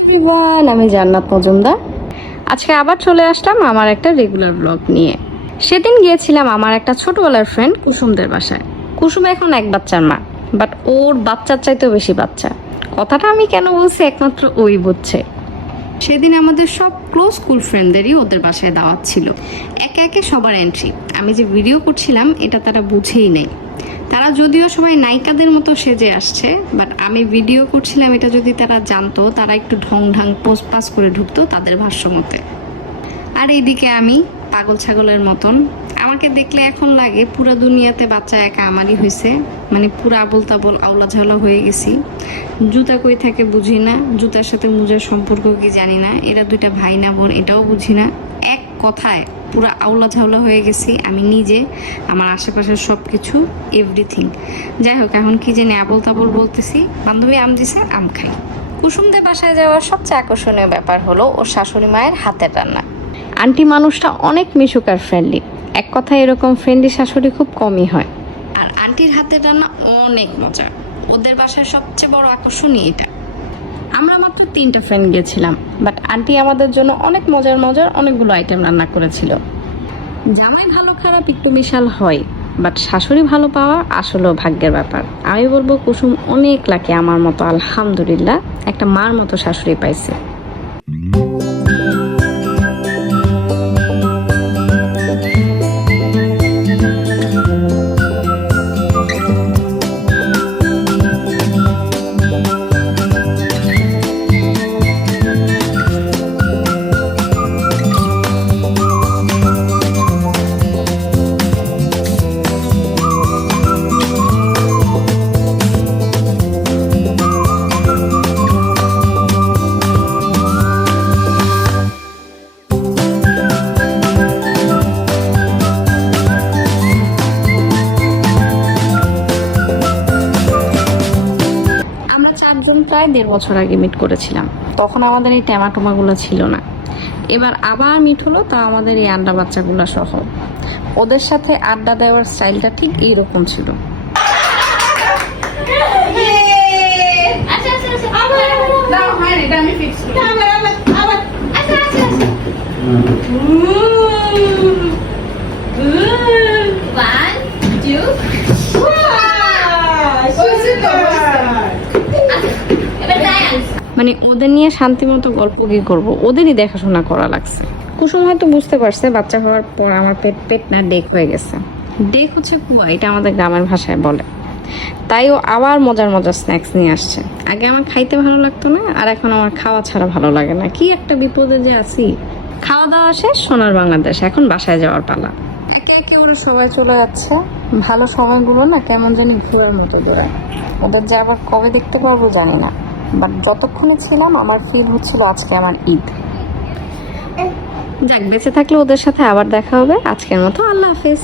Everyone, আমি জান্নাত মজুমদার। আজকে আবার চলে আসলাম আমার একটা রেগুলার ব্লগ নিয়ে। সেদিন গিয়েছিলাম আমার একটা ছোটবেলার ফ্রেন্ড কুসুমদের বাসায়। কুসুম এখন এক বাচ্চার মা, বাট ওর বাচ্চার চাইতেও বেশি বাচ্চা। কথাটা আমি কেন বলছি একমাত্র ওই বুঝছে। সেদিন আমাদের সব ক্লোজ স্কুল ফ্রেন্ডদেরই ওদের বাসায় দাওয়াত ছিল। একে একে সবার এন্ট্রি। আমি যে ভিডিও করছিলাম এটা তারা বুঝেই নেই। তারা যদিও সবাই নায়িকাদের মতো সেজে আসছে, বাট আমি ভিডিও করছিলাম এটা যদি তারা জানতো, তারা একটু ঢং ঢং পোস্ট পাস করে ঢুকতো তাদের ভাষ্য মতে। আর এইদিকে আমি পাগল ছাগলের মতন। আমাকে দেখলে এখন লাগে পুরো দুনিয়াতে বাচ্চা একা আমারই হয়েছে, মানে পুরো আবল তাবল আওলা ঝাওলা হয়ে গেছি। জুতা কই থাকে বুঝি না, জুতার সাথে মুজার সম্পর্ক কি জানি না, এরা দুইটা ভাই না বোন এটাও বুঝি না। এক কথায় পুরো আওলা ঝাওলা হয়ে গেছি আমি নিজে, আমার আশেপাশের সব কিছু, এভরিথিং। যাই হোক, এখন কি জানি আবল তাবল বলতেছি। বান্ধবী আম দিছে, আম খাই। কুসুমদের বাসায় যাওয়ার সবচেয়ে আকর্ষণীয় ব্যাপার হলো ওর শাশুড়ি মায়ের হাতের রান্না। আন্টি মানুষটা অনেক মিশুক আর ফ্রেন্ডলি। এক কথায় এরকম ফ্রেন্ডলি শাশুড়ি খুব কমই হয়। আর আন্টির হাতের রান্না অনেক মজা। ওদের বাসার সবচেয়ে বড় আকর্ষণই এটা। আমরা মাত্র 3টা ফ্রেন্ড গিয়েছিলাম, বাট আন্টি আমাদের জন্য অনেক মজার মজার অনেকগুলো আইটেম রান্না করেছিল। জামাই ভালো খারাপ একটু মিশাল হয়, বাট শাশুড়ি ভালো পাওয়া আসলেও ভাগ্যের ব্যাপার। আমি বলবো কুসুম অনেক লাকি আমার মতো, আলহামদুলিল্লাহ একটা মার মতো শাশুড়ি পাইছে। প্রায় 1.5 বছর আগে মিট করেছিলাম, তখন আমাদের এই ট্যামাটোমাগুলো ছিল না। এবার আবার মিট হলো, তা আমাদের এই আন্ডা বাচ্চাগুলো সহ। ওদের সাথে আড্ডা দেওয়ার স্টাইলটা ঠিক এইরকম ছিল। মানে ওদের নিয়ে শান্তি মতো গল্প কি করবো, ওদেরই দেখাশোনা করা লাগছে। কুসুম হয়তো বুঝতে পারছে বাচ্চা হওয়ার পর আমার পেট না ডেক হয়ে গেছে। ডেক হচ্ছে কুয়া, এটা আমাদের গ্রামের ভাষায় বলে। তাই ও আবার মজার মজার স্ন্যাক্স নিয়ে আসছে। আগে আমার খাইতে ভালো লাগতো না, আর এখন আমার খাওয়া ছাড়া ভালো লাগে না। কি একটা বিপদে যে আছি। খাওয়া দাওয়া শেষ, সোনার বাংলাদেশ, এখন বাসায় যাওয়ার পালা। একে একে ওরা সবাই চলে যাচ্ছে। ভালো সময়গুলো না কেমন জানি ঘুরের মতো দৌড়ায়। ওদের যে আবার কবে দেখতে পারবো জানি না, বাট যতক্ষণে ছিলাম আমার ফিল হচ্ছিল আজকে আমার ঈদ। যাক, বেঁচে থাকলে ওদের সাথে আবার দেখা হবে। আজকের মতো আল্লাহ হাফেজ।